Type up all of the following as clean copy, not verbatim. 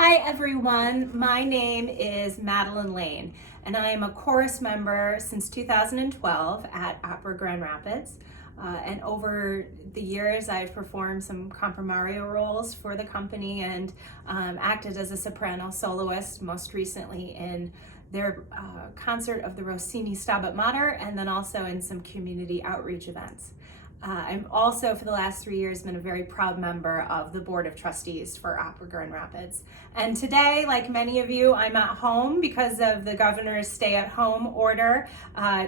Hi everyone, my name is Madeline Lane and I am a chorus member since 2012 at Opera Grand Rapids. And over the years I've performed some comprimario roles for the company and acted as a soprano soloist, most recently in their concert of the Rossini Stabat Mater and then also in some community outreach events. I'm also, for the last 3 years, been a very proud member of the Board of Trustees for Opera Grand Rapids. And today, like many of you, I'm at home because of the governor's stay-at-home order,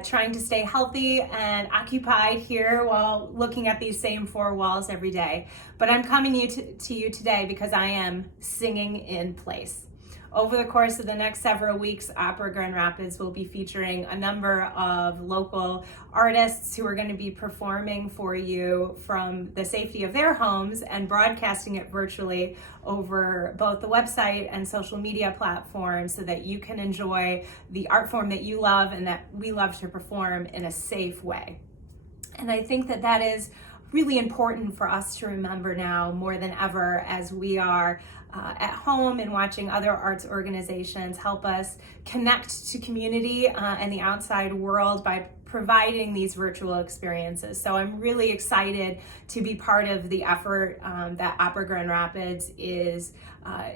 trying to stay healthy and occupied here while looking at these same four walls every day. But I'm coming to you today because I am singing in place. Over the course of the next several weeks, Opera Grand Rapids will be featuring a number of local artists who are going to be performing for you from the safety of their homes and broadcasting it virtually over both the website and social media platforms so that you can enjoy the art form that you love and that we love to perform in a safe way. And I think that that is really important for us to remember now more than ever as we are at home and watching other arts organizations help us connect to community and the outside world by providing these virtual experiences. So I'm really excited to be part of the effort that Opera Grand Rapids is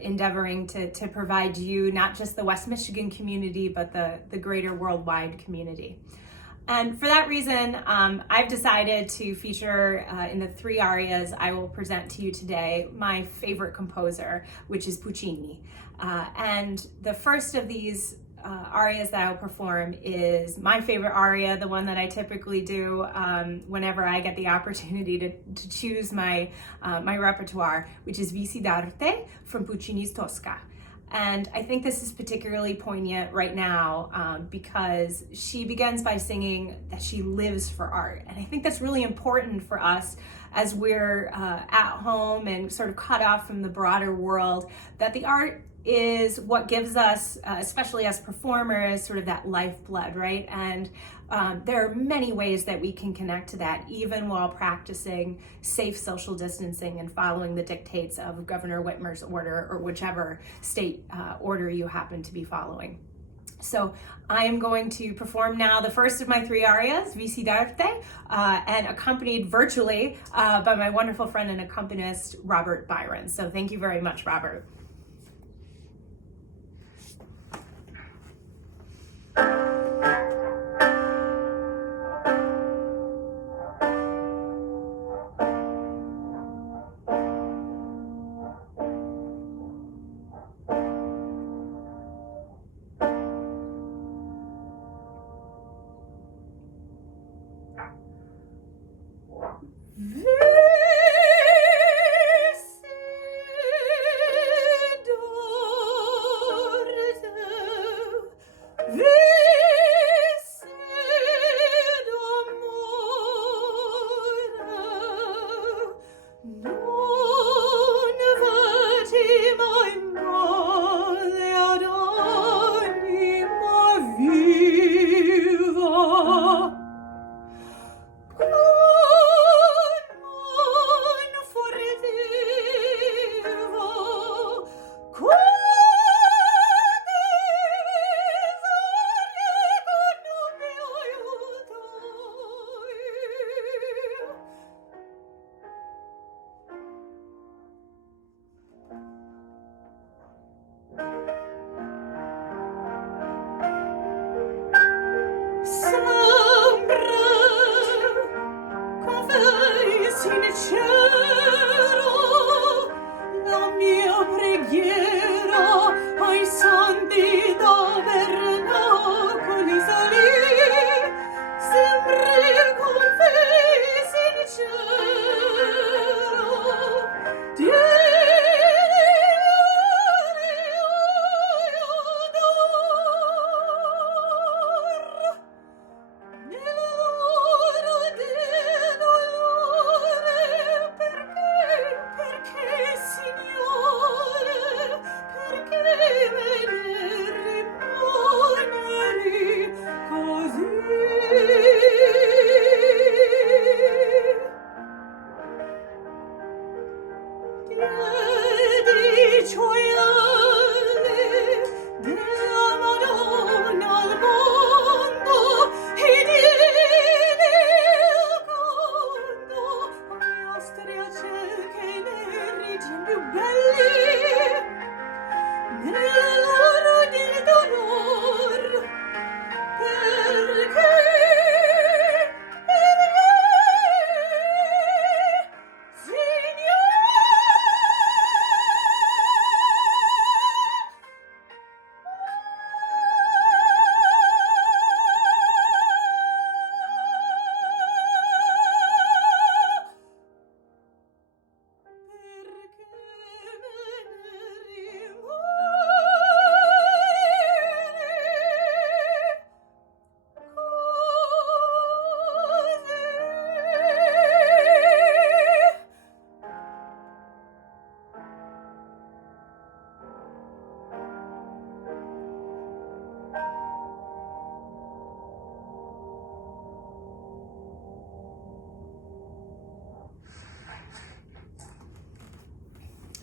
endeavoring to provide you, not just the West Michigan community, but the greater worldwide community. And for that reason, I've decided to feature in the three arias I will present to you today my favorite composer, which is Puccini. And the first of these arias that I'll perform is my favorite aria, the one that I typically do whenever I get the opportunity to choose my repertoire, which is Visi d'arte from Puccini's Tosca. And I think this is particularly poignant right now because she begins by singing that she lives for art. And I think that's really important for us as we're at home and sort of cut off from the broader world, that the art is what gives us, especially as performers, sort of that lifeblood, right? And there are many ways that we can connect to that, even while practicing safe social distancing and following the dictates of Governor Whitmer's order or whichever state order you happen to be following. So I am going to perform now the first of my three arias, Visi d'arte, and accompanied virtually by my wonderful friend and accompanist, Robert Byrens. So thank you very much, Robert.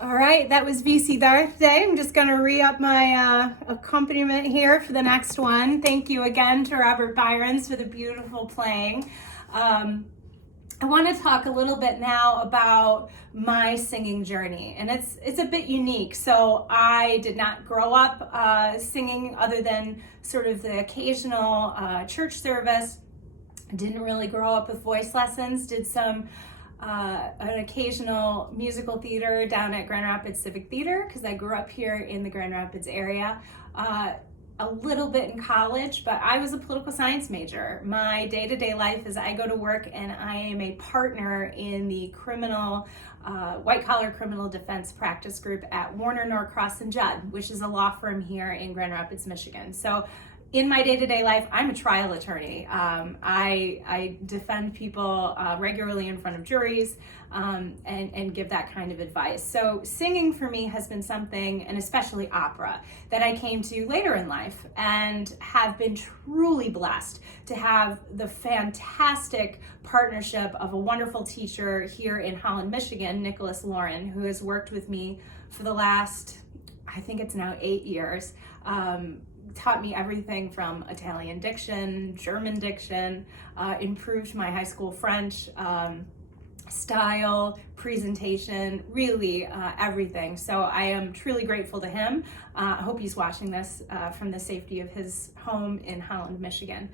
All right, that was VC Day. I'm just gonna re-up my accompaniment here for the next one. Thank you again to Robert Byrens for the beautiful playing. I want to talk a little bit now about my singing journey, and it's a bit unique. So I did not grow up singing other than sort of the occasional church service. I didn't really grow up with voice lessons, did some an occasional musical theater down at Grand Rapids Civic Theater because I grew up here in the Grand Rapids area. A little bit in college, but I was a political science major. My day-to-day life is I go to work and I am a partner in the criminal, white-collar criminal defense practice group at Warner Norcross and Judd, which is a law firm here in Grand Rapids, Michigan. So in my day-to-day life, I'm a trial attorney. I defend people regularly in front of juries and give that kind of advice. So singing for me has been something, and especially opera, that I came to later in life and have been truly blessed to have the fantastic partnership of a wonderful teacher here in Holland, Michigan, Nicholas Lauren, who has worked with me for the last, I think it's now 8 years. Taught me everything from Italian diction, German diction, improved my high school French, style, presentation, really everything. So I am truly grateful to him. I hope he's watching this from the safety of his home in Holland, Michigan.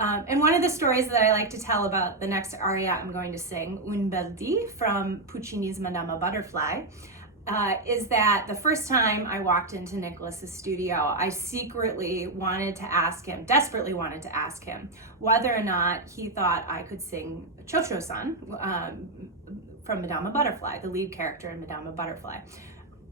And one of the stories that I like to tell about the next aria I'm going to sing, Un bel dì from Puccini's Madama Butterfly, is that the first time I walked into Nicholas's studio, I secretly wanted to ask him, desperately wanted to ask him, whether or not he thought I could sing Cho-Cho-san from Madama Butterfly, the lead character in Madama Butterfly.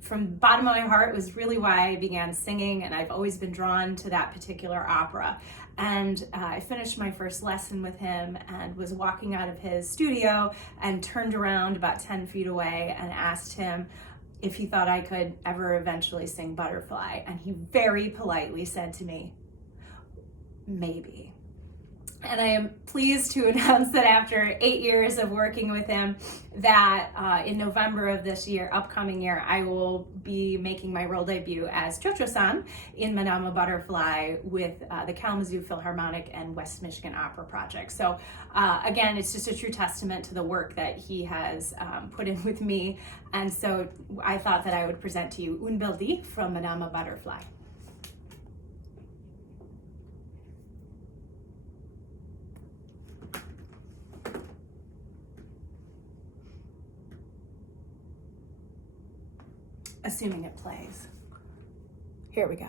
From the bottom of my heart was really why I began singing, and I've always been drawn to that particular opera. And I finished my first lesson with him and was walking out of his studio and turned around about 10 feet away and asked him if he thought I could ever eventually sing Butterfly. And he very politely said to me, maybe. And I am pleased to announce that after 8 years of working with him, that in November of this year, upcoming year, I will be making my role debut as Cho-Cho-san in Madama Butterfly with the Kalamazoo Philharmonic and West Michigan Opera Project. So again, it's just a true testament to the work that he has put in with me. And so I thought that I would present to you Un bel dì from Madama Butterfly. Assuming it plays. Here we go.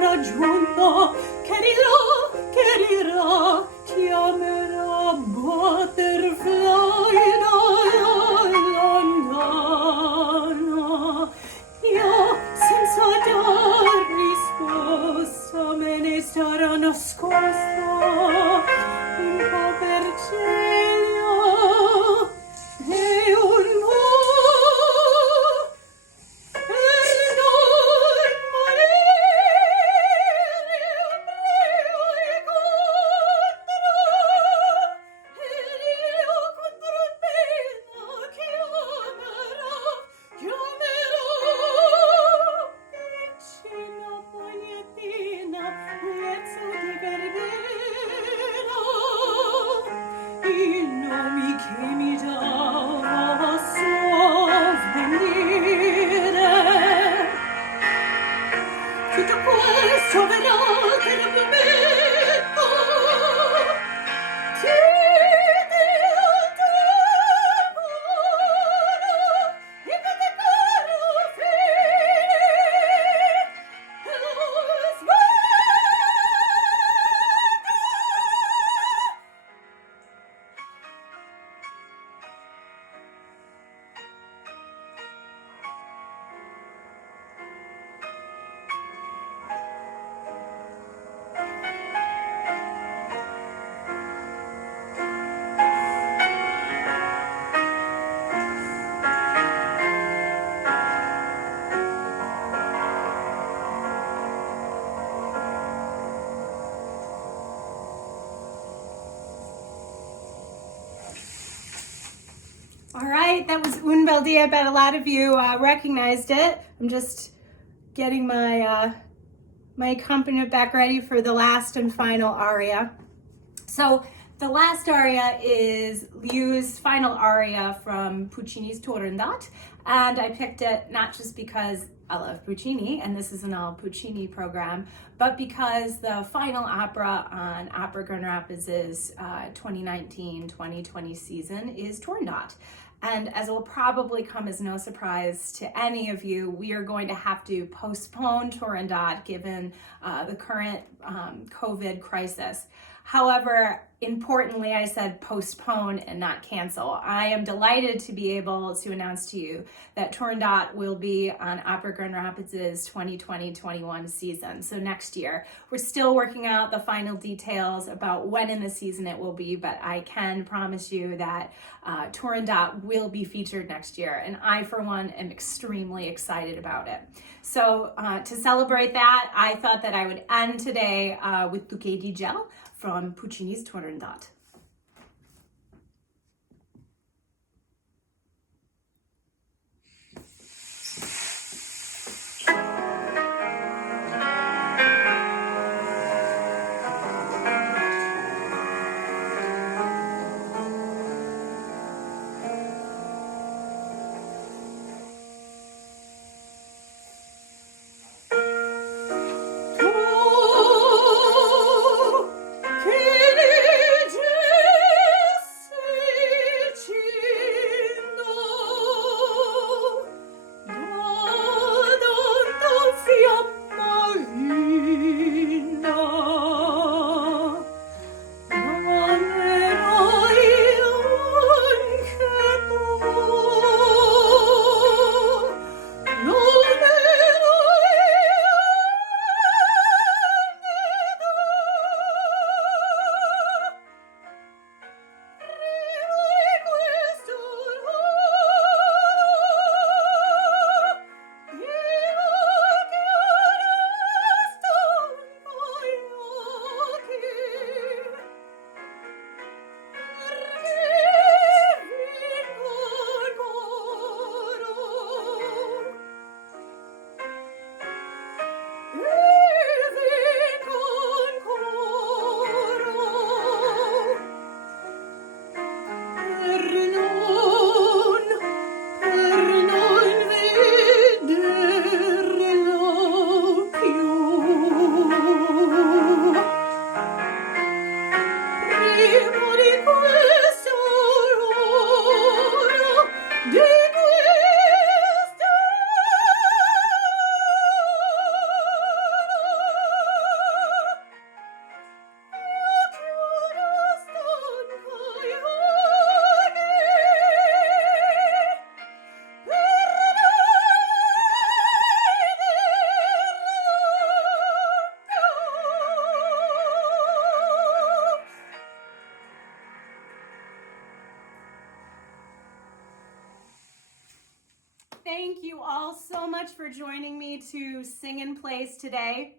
raggiunto, che di là chiamerà butterfly lontano. Io senza dar risposta me ne starò nascosta un po' per cielo e un po' per non morire un prego e contro pena chiamerò piccina fogliettina pezzo di verbena il nome che mi dava sovvenire. Tutto questo verrà che non prometto, ti dirò tempo e che te caro fine lo sguardo. All right, that was Un Bel Dia. I bet a lot of you recognized it. I'm just getting my my accompaniment back ready for the last and final aria. So the last aria is Liu's final aria from Puccini's Turandot, and I picked it not just because I love Puccini, and this is an all Puccini program, but because the final opera on Opera Grand Rapids' 2019-2020 season is Turandot. And as it will probably come as no surprise to any of you, we are going to have to postpone Turandot given the current COVID crisis. However, importantly, I said postpone and not cancel. I am delighted to be able to announce to you that Turandot will be on Opera Grand Rapids' 2020-21 season, so next year. We're still working out the final details about when in the season it will be, but I can promise you that Turandot will be featured next year, and I, for one, am extremely excited about it. So to celebrate that, I thought that I would end today with Bouquet di Gel from Puccini's Turandot. Oh, che thank you all so much for joining me to sing in place today.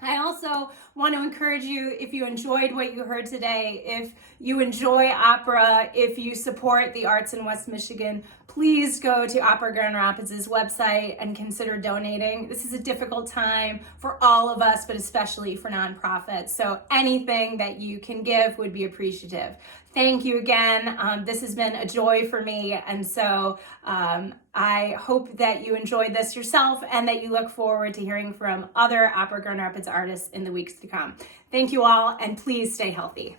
I also want to encourage you, if you enjoyed what you heard today, if you enjoy opera, if you support the arts in West Michigan, please go to Opera Grand Rapids' website and consider donating. This is a difficult time for all of us, but especially for nonprofits. So anything that you can give would be appreciative. Thank you again. This has been a joy for me. And so I hope that you enjoyed this yourself and that you look forward to hearing from other Opera Grand Rapids artists in the weeks to come. Thank you all, and please stay healthy.